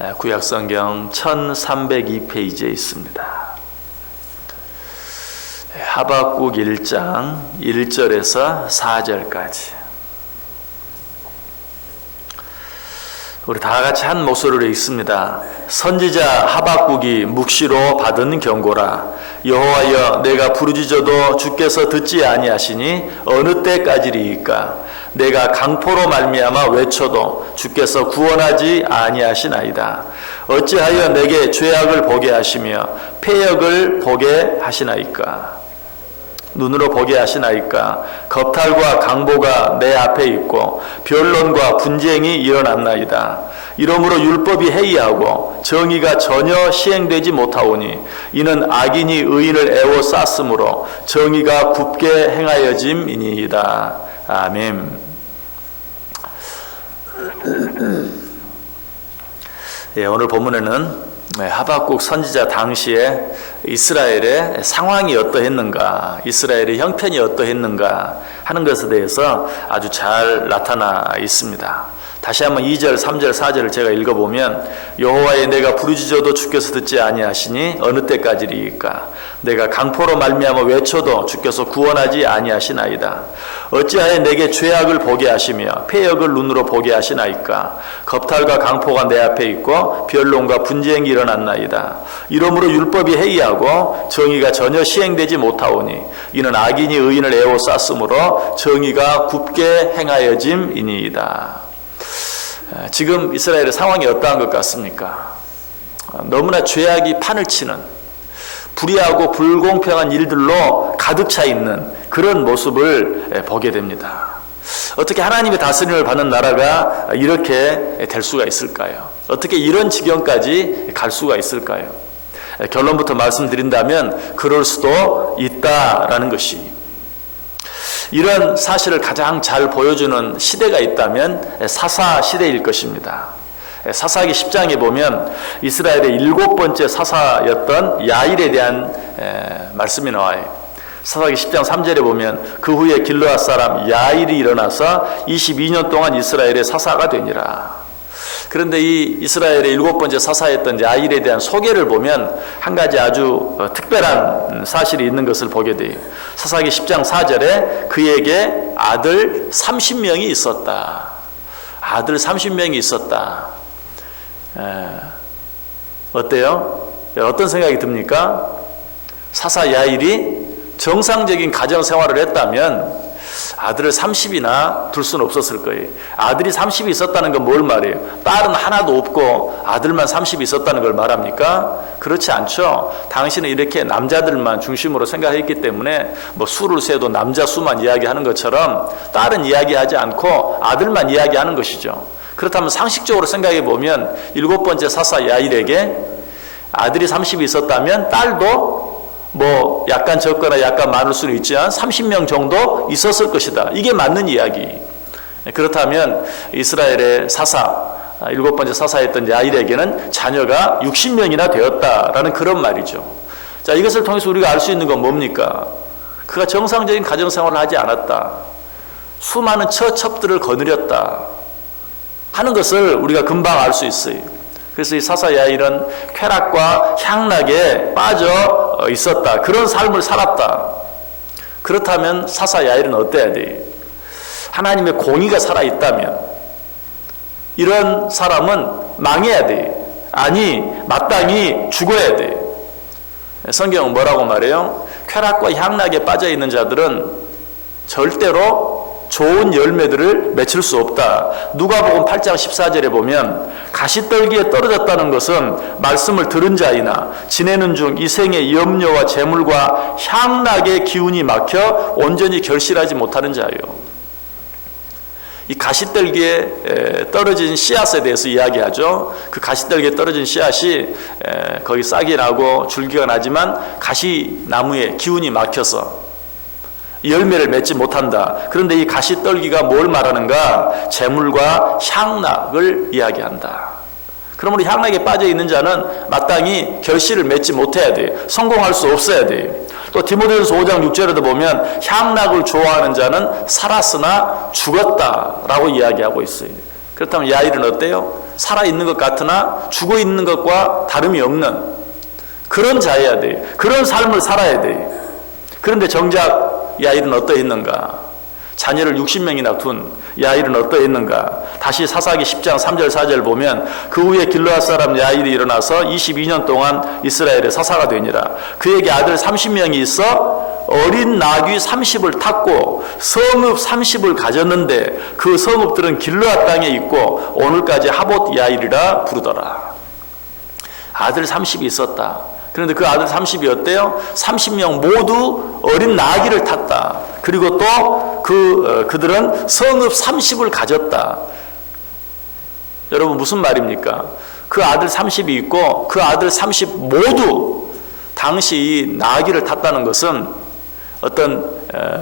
구약성경 1302페이지에 있습니다. 하박국 1장 1절에서 4절까지 우리 다 같이 한 목소리로 읽습니다. 선지자 하박국이 묵시로 받은 경고라. 여호와여, 내가 부르짖어도 주께서 듣지 아니하시니 어느 때까지리이까? 내가 강포로 말미암아 외쳐도 주께서 구원하지 아니하시나이다. 어찌하여 내게 죄악을 보게 하시며 패역을 보게 하시나이까? 눈으로 보게 하시나이까? 겁탈과 강보가 내 앞에 있고 변론과 분쟁이 일어났나이다. 이러므로 율법이 해이하고 정의가 전혀 시행되지 못하오니 이는 악인이 의인을 애워쌌으므로 정의가 굽게 행하여짐이니이다. 아멘. 오늘 본문에는 하박국 선지자 당시에 이스라엘의 상황이 어떠했는가, 이스라엘의 형편이 어떠했는가 하는 것에 대해서 아주 잘 나타나 있습니다. 다시 한번 2절, 3절, 4절을 제가 읽어보면 여호와의 내가 부르짖어도 주께서 듣지 아니하시니 어느 때까지리이까? 내가 강포로 말미암아 외쳐도 주께서 구원하지 아니하시나이다. 어찌하여 내게 죄악을 보게 하시며 패역을 눈으로 보게 하시나이까? 겁탈과 강포가 내 앞에 있고 변론과 분쟁이 일어났나이다. 이러므로 율법이 해이하고 정의가 전혀 시행되지 못하오니 이는 악인이 의인을 애워쌌으므로 정의가 굽게 행하여짐이니이다. 지금 이스라엘의 상황이 어떠한 것 같습니까? 너무나 죄악이 판을 치는 불의하고 불공평한 일들로 가득 차 있는 그런 모습을 보게 됩니다. 어떻게 하나님의 다스림을 받는 나라가 이렇게 될 수가 있을까요? 어떻게 이런 지경까지 갈 수가 있을까요? 결론부터 말씀드린다면 그럴 수도 있다라는 것이, 이런 사실을 가장 잘 보여주는 시대가 있다면 사사 시대일 것입니다. 사사기 10장에 보면 이스라엘의 7번째 사사였던 야일에 대한 말씀이 나와요. 사사기 10장 3절에 보면 그 후에 길르앗 사람 야일이 일어나서 22년 동안 이스라엘의 사사가 되니라. 그런데 이 이스라엘의 7번째 사사였던 야일에 대한 소개를 보면 한 가지 아주 특별한 사실이 있는 것을 보게 돼요. 사사기 10장 4절에 그에게 아들 30명이 있었다. 아들 30명이 있었다. 어때요? 어떤 생각이 듭니까? 사사 야일이 정상적인 가정 생활을 했다면 아들을 30이나 둘 수는 없었을 거예요. 아들이 30이 있었다는 건 뭘 말해요? 딸은 하나도 없고 아들만 30이 있었다는 걸 말합니까? 그렇지 않죠. 당신은 이렇게 남자들만 중심으로 생각했기 때문에 뭐 수를 세도 남자 수만 이야기하는 것처럼 딸은 이야기하지 않고 아들만 이야기하는 것이죠. 그렇다면 상식적으로 생각해 보면 7번째 사사 야일에게 아들이 30이 있었다면 딸도 뭐 약간 적거나 약간 많을 수는 있지만 30명 정도 있었을 것이다. 이게 맞는 이야기. 그렇다면 이스라엘의 사사, 7번째 사사였던 야일에게는 자녀가 60명이나 되었다라는 그런 말이죠. 자, 이것을 통해서 우리가 알 수 있는 건 뭡니까? 그가 정상적인 가정생활을 하지 않았다. 수많은 처첩들을 거느렸다 하는 것을 우리가 금방 알 수 있어요. 그래서 이 사사 야일은 쾌락과 향락에 빠져 있었다. 그런 삶을 살았다. 그렇다면 사사 야일은 어때야 돼요? 하나님의 공의가 살아있다면 이런 사람은 망해야 돼요. 아니, 마땅히 죽어야 돼요. 성경은 뭐라고 말해요? 쾌락과 향락에 빠져 있는 자들은 절대로 좋은 열매들을 맺을 수 없다. 누가복음 8장 14절에 보면 가시떨기에 떨어졌다는 것은 말씀을 들은 자이나 지내는 중 이 생의 염려와 재물과 향락의 기운이 막혀 온전히 결실하지 못하는 자예요. 이 가시떨기에 떨어진 씨앗에 대해서 이야기하죠. 그 가시떨기에 떨어진 씨앗이 거기 싹이 나고 줄기가 나지만 가시나무에 기운이 막혀서 열매를 맺지 못한다. 그런데 이 가시떨기가 뭘 말하는가? 재물과 향락을 이야기한다. 그러므로 향락에 빠져 있는 자는 마땅히 결실을 맺지 못해야 돼요. 성공할 수 없어야 돼요. 또 디모데전서 5장 6절에도 보면 향락을 좋아하는 자는 살았으나 죽었다라고 이야기하고 있어요. 그렇다면 야일은 어때요? 살아있는 것 같으나 죽어있는 것과 다름이 없는 그런 자여야 돼요. 그런 삶을 살아야 돼요. 그런데 정작 야일은 어떠했는가? 자녀를 60명이나 둔 야일은 어떠했는가? 다시 사사기 10장 3절 4절 보면 그 후에 길르앗 사람 야일이 일어나서 22년 동안 이스라엘의 사사가 되니라. 그에게 아들 30명이 있어 어린 나귀 30을 탔고 성읍 30을 가졌는데 그 성읍들은 길르앗 땅에 있고 오늘까지 하봇 야일이라 부르더라. 아들 30이 있었다. 그런데 그 아들 30이 어때요? 30명 모두 어린 나귀를 탔다. 그리고 또 그들은 성읍 30을 가졌다. 여러분 무슨 말입니까? 그 아들 30이 있고 그 아들 30 모두 당시 나귀를 탔다는 것은 어떤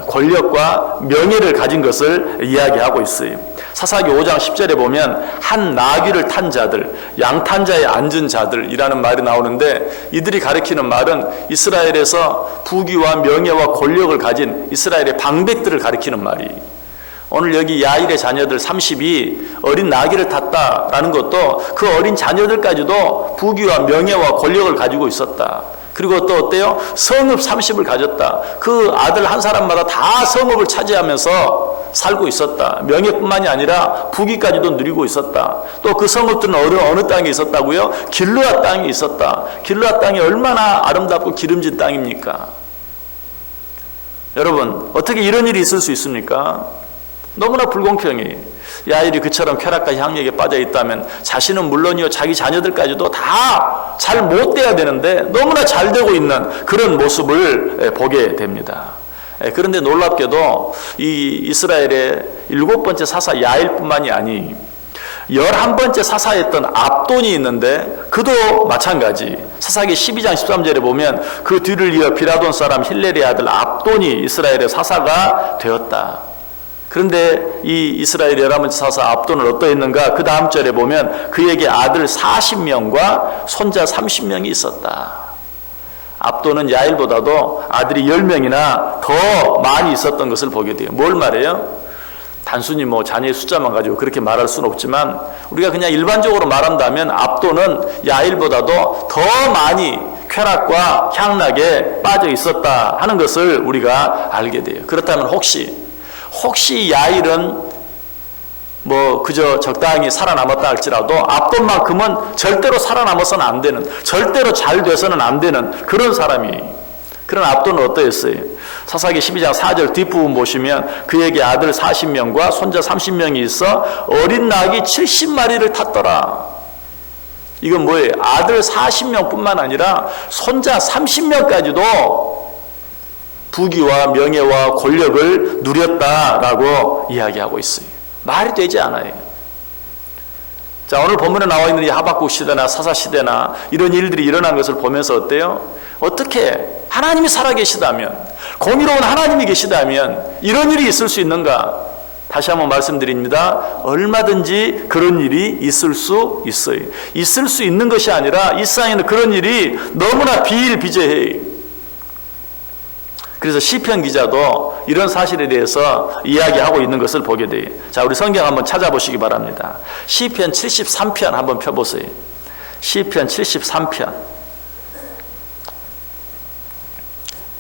권력과 명예를 가진 것을 이야기하고 있어요. 사사기 5장 10절에 보면 한 나귀를 탄 자들, 양탄자에 앉은 자들이라는 말이 나오는데 이들이 가리키는 말은 이스라엘에서 부귀와 명예와 권력을 가진 이스라엘의 방백들을 가리키는 말이. 오늘 여기 야일의 자녀들 30이 어린 나귀를 탔다라는 것도 그 어린 자녀들까지도 부귀와 명예와 권력을 가지고 있었다. 그리고 또 어때요? 성읍 30을 가졌다. 그 아들 한 사람마다 다 성읍을 차지하면서 살고 있었다. 명예뿐만이 아니라 부귀까지도 누리고 있었다. 또 그 성읍들은 어느 땅에 있었다고요? 길르앗 땅에 있었다. 길르앗 땅이 얼마나 아름답고 기름진 땅입니까? 여러분 어떻게 이런 일이 있을 수 있습니까? 너무나 불공평해. 야일이 그처럼 쾌락과 향락에 빠져 있다면 자신은 물론이요 자기 자녀들까지도 다 잘 못 돼야 되는데 너무나 잘 되고 있는 그런 모습을 보게 됩니다. 그런데 놀랍게도 이 이스라엘의 7번째 사사 야일뿐만이 아니 11번째 사사였던 압돈이 있는데 그도 마찬가지. 사사기 12장 13절에 보면 그 뒤를 이어 비라돈 사람 힐렐의 아들 압돈이 이스라엘의 사사가 되었다. 그런데 이 이스라엘 11번째 사사 압돈은 어떠했는가? 그 다음 절에 보면 그에게 아들 40명과 손자 30명이 있었다. 압돈은 야일보다도 아들이 10명이나 더 많이 있었던 것을 보게 돼요. 뭘 말해요? 단순히 뭐 자녀의 숫자만 가지고 그렇게 말할 수는 없지만 우리가 그냥 일반적으로 말한다면 압돈은 야일보다도 더 많이 쾌락과 향락에 빠져 있었다 하는 것을 우리가 알게 돼요. 그렇다면 혹시 야일은 뭐 그저 적당히 살아남았다 할지라도 압돈만큼은 절대로 살아남아서는 안 되는, 절대로 잘 돼서는 안 되는 그런 사람이. 그런 압돈은 어떠했어요? 사사기 12장 4절 뒷부분 보시면 그에게 아들 40명과 손자 30명이 있어 어린 나귀 70마리를 탔더라. 이건 뭐예요? 아들 40명뿐만 아니라 손자 30명까지도 부귀와 명예와 권력을 누렸다라고 이야기하고 있어요. 말이 되지 않아요. 자, 오늘 본문에 나와 있는 이 하박국 시대나 사사 시대나 이런 일들이 일어난 것을 보면서 어때요? 어떻게 하나님이 살아계시다면, 공의로운 하나님이 계시다면 이런 일이 있을 수 있는가? 다시 한번 말씀드립니다. 얼마든지 그런 일이 있을 수 있어요. 있을 수 있는 것이 아니라 이 세상에는 그런 일이 너무나 비일비재해요. 그래서 시편 기자도 이런 사실에 대해서 이야기하고 있는 것을 보게 돼요. 자, 우리 성경 한번 찾아보시기 바랍니다. 시편 73편 한번 펴보세요. 시편 73편.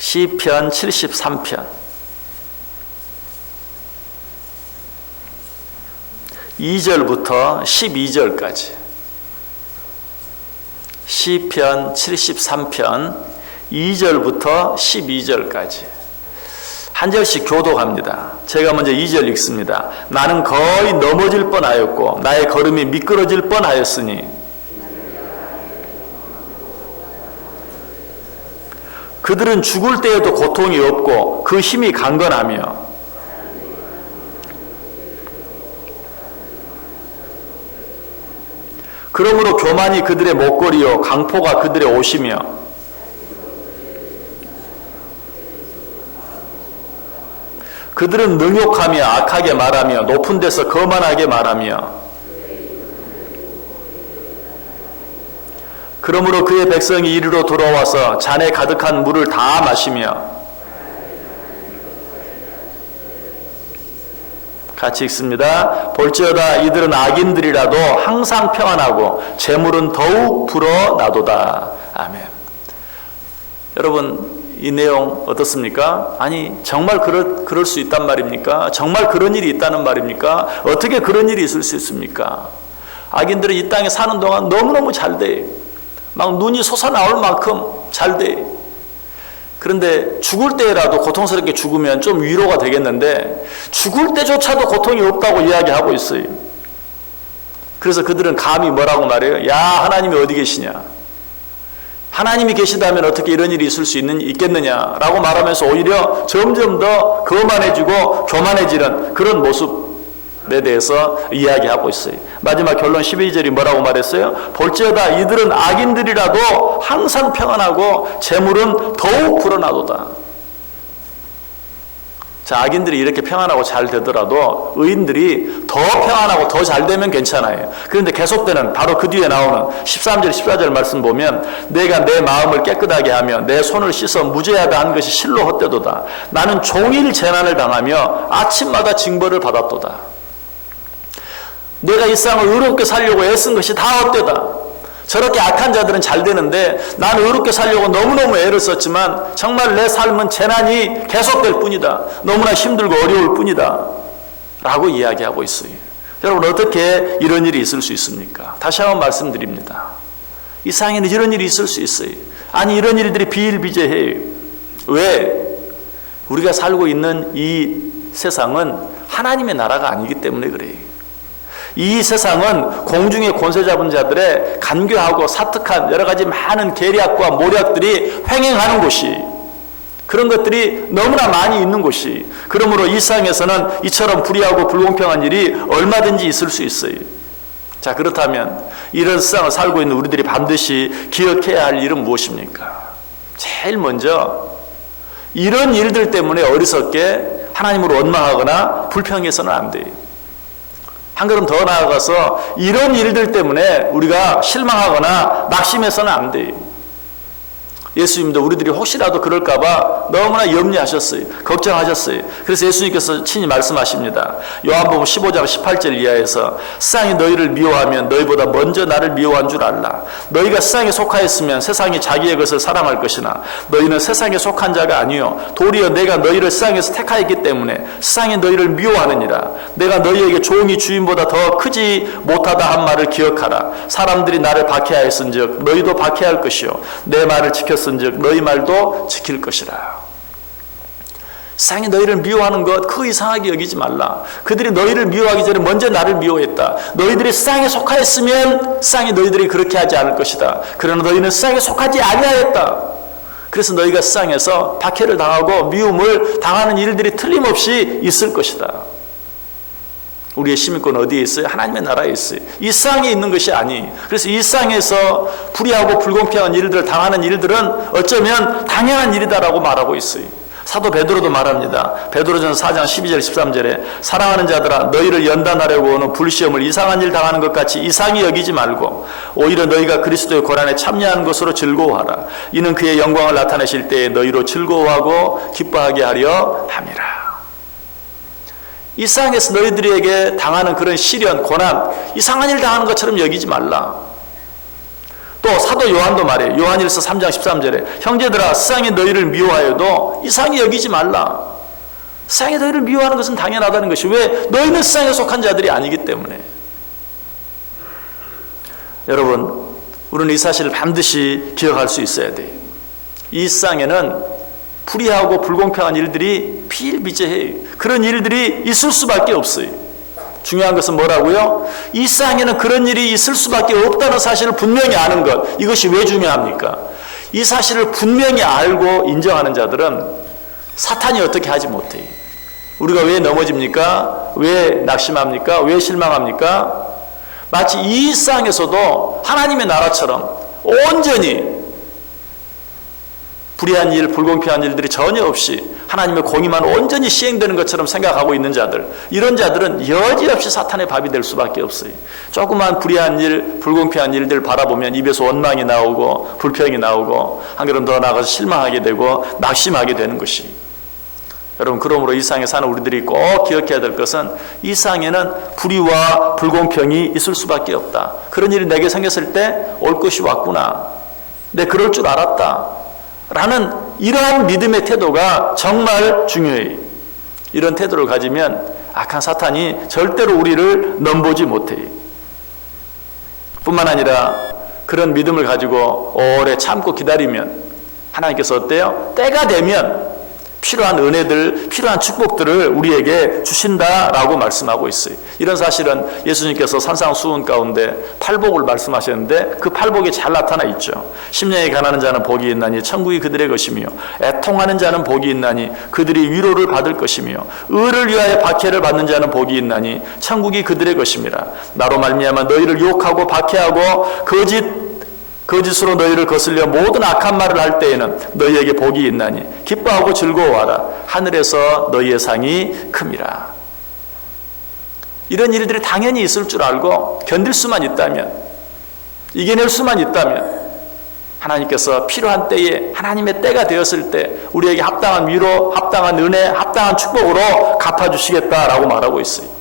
시편 73편. 2절부터 12절까지. 시편 73편 2절부터 12절까지 한 절씩 교독합니다. 제가 먼저 2절 읽습니다. 나는 거의 넘어질 뻔하였고 나의 걸음이 미끄러질 뻔하였으니 그들은 죽을 때에도 고통이 없고 그 힘이 강건하며 그러므로 교만이 그들의 목걸이요 강포가 그들의 옷이며 그들은 능욕하며 악하게 말하며 높은 데서 거만하게 말하며 그러므로 그의 백성이 이리로 돌아와서 잔에 가득한 물을 다 마시며 같이 읽습니다. 볼지어다 이들은 악인들이라도 항상 평안하고 재물은 더욱 불어나도다. 아멘. 여러분, 이 내용 어떻습니까? 아니, 정말 그럴 수 있단 말입니까? 정말 그런 일이 있다는 말입니까? 어떻게 그런 일이 있을 수 있습니까? 악인들은 이 땅에 사는 동안 너무너무 잘 돼. 막 눈이 솟아나올 만큼 잘 돼. 그런데 죽을 때라도 고통스럽게 죽으면 좀 위로가 되겠는데 죽을 때조차도 고통이 없다고 이야기하고 있어요. 그래서 그들은 감히 뭐라고 말해요? 야, 하나님이 어디 계시냐? 하나님이 계시다면 어떻게 이런 일이 있을 수 있겠느냐라고 말하면서 오히려 점점 더 거만해지고 교만해지는 그런 모습에 대해서 이야기하고 있어요. 마지막 결론 12절이 뭐라고 말했어요? 볼지어다 이들은 악인들이라도 항상 평안하고 재물은 더욱 불어나도다. 자, 악인들이 이렇게 평안하고 잘 되더라도 의인들이 더 평안하고 더 잘 되면 괜찮아요. 그런데 계속되는 바로 그 뒤에 나오는 13절 14절 말씀 보면 내가 내 마음을 깨끗하게 하며 내 손을 씻어 무죄하다 한 것이 실로 헛되도다. 나는 종일 재난을 당하며 아침마다 징벌을 받았도다. 내가 이 세상을 의롭게 살려고 애쓴 것이 다 헛되다. 저렇게 악한 자들은 잘 되는데 나는 의롭게 살려고 너무너무 애를 썼지만 정말 내 삶은 재난이 계속될 뿐이다. 너무나 힘들고 어려울 뿐이다. 라고 이야기하고 있어요. 여러분, 어떻게 이런 일이 있을 수 있습니까? 다시 한번 말씀드립니다. 이 세상에는 이런 일이 있을 수 있어요. 아니, 이런 일들이 비일비재해요. 왜? 우리가 살고 있는 이 세상은 하나님의 나라가 아니기 때문에 그래요. 이 세상은 공중의 권세 잡은 자들의 간교하고 사특한 여러 가지 많은 계략과 모략들이 횡행하는 곳이, 그런 것들이 너무나 많이 있는 곳이, 그러므로 이 세상에서는 이처럼 불의하고 불공평한 일이 얼마든지 있을 수 있어요. 자, 그렇다면 이런 세상을 살고 있는 우리들이 반드시 기억해야 할 일은 무엇입니까? 제일 먼저 이런 일들 때문에 어리석게 하나님을 원망하거나 불평해서는 안 돼요. 한 걸음 더 나아가서 이런 일들 때문에 우리가 실망하거나 낙심해서는 안 돼요. 예수님도 우리들이 혹시라도 그럴까봐 너무나 염려하셨어요. 걱정하셨어요. 그래서 예수님께서 친히 말씀하십니다. 요한복음 15장 18절 이하에서 세상이 너희를 미워하면 너희보다 먼저 나를 미워한 줄 알라. 너희가 세상에 속하였으면 세상이 자기의 것을 사랑할 것이나 너희는 세상에 속한 자가 아니요 도리어 내가 너희를 세상에서 택하였기 때문에 세상이 너희를 미워하느니라. 내가 너희에게 종이 주인보다 더 크지 못하다 한 말을 기억하라. 사람들이 나를 박해하였은즉 너희도 박해할 것이요 내 말을 지켰은즉 너희 말도 지킬 것이라. 세상이 너희를 미워하는 것 그거 이상하게 여기지 말라. 그들이 너희를 미워하기 전에 먼저 나를 미워했다. 너희들이 세상에 속하였으면 세상이 너희들이 그렇게 하지 않을 것이다. 그러나 너희는 세상에 속하지 아니하였다. 그래서 너희가 세상에서 박해를 당하고 미움을 당하는 일들이 틀림없이 있을 것이다. 우리의 시민권은 어디에 있어요? 하나님의 나라에 있어요. 이 세상에 있는 것이 아니. 그래서 이 세상에서 불의하고 불공평한 일들을 당하는 일들은 어쩌면 당연한 일이다라고 말하고 있어요. 사도 베드로도 말합니다. 베드로전서 4장 12절 13절에 사랑하는 자들아 너희를 연단하려고 오는 불시험을 이상한 일 당하는 것 같이 이상히 여기지 말고 오히려 너희가 그리스도의 고난에 참여하는 것으로 즐거워하라. 이는 그의 영광을 나타내실 때에 너희로 즐거워하고 기뻐하게 하려 함이라. 이 세상에서 너희들에게 당하는 그런 시련, 고난, 이상한 일 당하는 것처럼 여기지 말라. 또 사도 요한도 말해요. 요한일서 3장 13절에 형제들아 세상이 너희를 미워하여도 이상히 여기지 말라. 세상이 너희를 미워하는 것은 당연하다는 것이 왜? 너희는 세상에 속한 자들이 아니기 때문에. 여러분, 우리는 이 사실을 반드시 기억할 수 있어야 돼요. 이 세상에는 불의하고 불공평한 일들이 비일비재해요. 그런 일들이 있을 수밖에 없어요. 중요한 것은 뭐라고요? 이 세상에는 그런 일이 있을 수밖에 없다는 사실을 분명히 아는 것. 이것이 왜 중요합니까? 이 사실을 분명히 알고 인정하는 자들은 사탄이 어떻게 하지 못해요. 우리가 왜 넘어집니까? 왜 낙심합니까? 왜 실망합니까? 마치 이 세상에서도 하나님의 나라처럼 온전히 불의한 일, 불공평한 일들이 전혀 없이 하나님의 공의만 온전히 시행되는 것처럼 생각하고 있는 자들, 이런 자들은 여지없이 사탄의 밥이 될 수밖에 없어요. 조그만 불의한 일, 불공평한 일들 바라보면 입에서 원망이 나오고 불평이 나오고 한 걸음 더 나아가서 실망하게 되고 낙심하게 되는 것이. 여러분, 그러므로 이 세상에 사는 우리들이 꼭 기억해야 될 것은 이 세상에는 불의와 불공평이 있을 수밖에 없다. 그런 일이 내게 생겼을 때 올 것이 왔구나. 내 그럴 줄 알았다. 라는 이러한 믿음의 태도가 정말 중요해요. 이런 태도를 가지면 악한 사탄이 절대로 우리를 넘보지 못해요. 뿐만 아니라 그런 믿음을 가지고 오래 참고 기다리면 하나님께서 어때요? 때가 되면 필요한 은혜들, 필요한 축복들을 우리에게 주신다라고 말씀하고 있어요. 이런 사실은 예수님께서 산상수훈 가운데 팔복을 말씀하셨는데 그 팔복이 잘 나타나 있죠. 심령이 가난한 자는 복이 있나니 천국이 그들의 것이며, 애통하는 자는 복이 있나니 그들이 위로를 받을 것이며, 의를 위하여 박해를 받는 자는 복이 있나니 천국이 그들의 것임이라. 나로 말미암아 너희를 욕하고 박해하고 거짓으로 너희를 거슬려 모든 악한 말을 할 때에는 너희에게 복이 있나니 기뻐하고 즐거워하라. 하늘에서 너희의 상이 큼이라. 이런 일들이 당연히 있을 줄 알고 견딜 수만 있다면, 이겨낼 수만 있다면 하나님께서 필요한 때에, 하나님의 때가 되었을 때 우리에게 합당한 위로, 합당한 은혜, 합당한 축복으로 갚아주시겠다라고 말하고 있어요.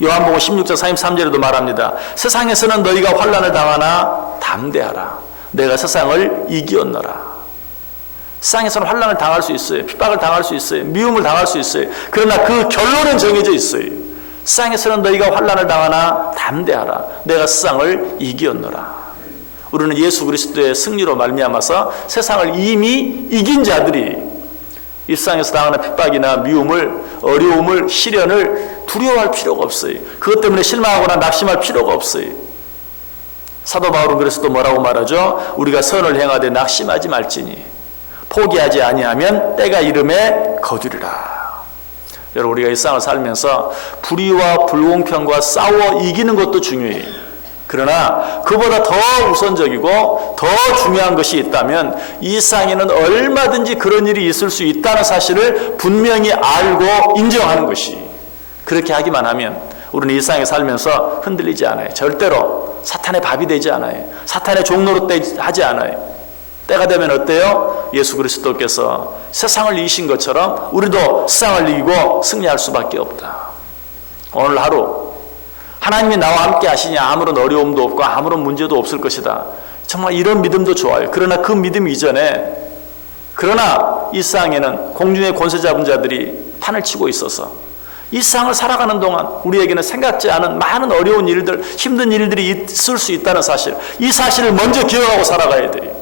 요한복음 16장 33절에도 말합니다. 세상에서는 너희가 환난을 당하나 담대하라. 내가 세상을 이기었노라. 세상에서는 환난을 당할 수 있어요. 핍박을 당할 수 있어요. 미움을 당할 수 있어요. 그러나 그 결론은 정해져 있어요. 세상에서는 너희가 환난을 당하나 담대하라. 내가 세상을 이기었노라. 우리는 예수 그리스도의 승리로 말미암아서 세상을 이미 이긴 자들이 이 세상에서 당하는 핍박이나 미움을, 어려움을, 시련을 두려워할 필요가 없어요. 그것 때문에 실망하거나 낙심할 필요가 없어요. 사도 바울은 그래서 또 뭐라고 말하죠? 우리가 선을 행하되 낙심하지 말지니 포기하지 아니하면 때가 이름에 거두리라. 여러분, 우리가 이 세상을 살면서 불의와 불공평과 싸워 이기는 것도 중요해요. 그러나 그보다 더 우선적이고 더 중요한 것이 있다면 이 세상에는 얼마든지 그런 일이 있을 수 있다는 사실을 분명히 알고 인정하는 것이, 그렇게 하기만 하면 우리는 이 세상에 살면서 흔들리지 않아요. 절대로 사탄의 밥이 되지 않아요. 사탄의 종로로 하지 않아요. 때가 되면 어때요? 예수 그리스도께서 세상을 이기신 것처럼 우리도 세상을 이기고 승리할 수밖에 없다. 오늘 하루 하나님이 나와 함께 하시니 아무런 어려움도 없고 아무런 문제도 없을 것이다. 정말 이런 믿음도 좋아요. 그러나 그 믿음 이전에, 그러나 이 세상에는 공중의 권세 잡은 자들이 판을 치고 있어서 이 세상을 살아가는 동안 우리에게는 생각지 않은 많은 어려운 일들, 힘든 일들이 있을 수 있다는 사실, 이 사실을 먼저 기억하고 살아가야 돼요.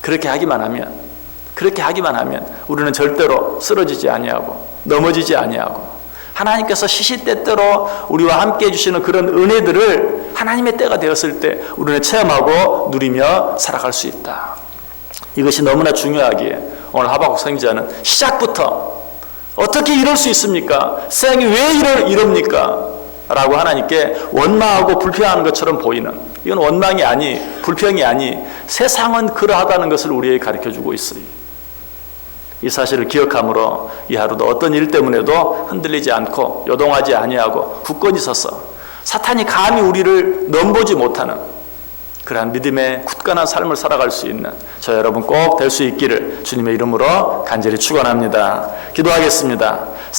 그렇게 하기만 하면 우리는 절대로 쓰러지지 아니하고 넘어지지 아니하고 하나님께서 시시때때로 우리와 함께 해주시는 그런 은혜들을 하나님의 때가 되었을 때 우리는 체험하고 누리며 살아갈 수 있다. 이것이 너무나 중요하기에 오늘 하박국 선지자는 시작부터 어떻게 이럴 수 있습니까? 세상이 왜 이럽니까? 라고 하나님께 원망하고 불평하는 것처럼 보이는, 이건 원망이 아니, 불평이 아니, 세상은 그러하다는 것을 우리에게 가르쳐주고 있어요. 이 사실을 기억함으로 이 하루도 어떤 일 때문에도 흔들리지 않고 요동하지 아니하고 굳건히 서서 사탄이 감히 우리를 넘보지 못하는 그러한 믿음의 굳건한 삶을 살아갈 수 있는 저 여러분 꼭 될 수 있기를 주님의 이름으로 간절히 축원합니다. 기도하겠습니다.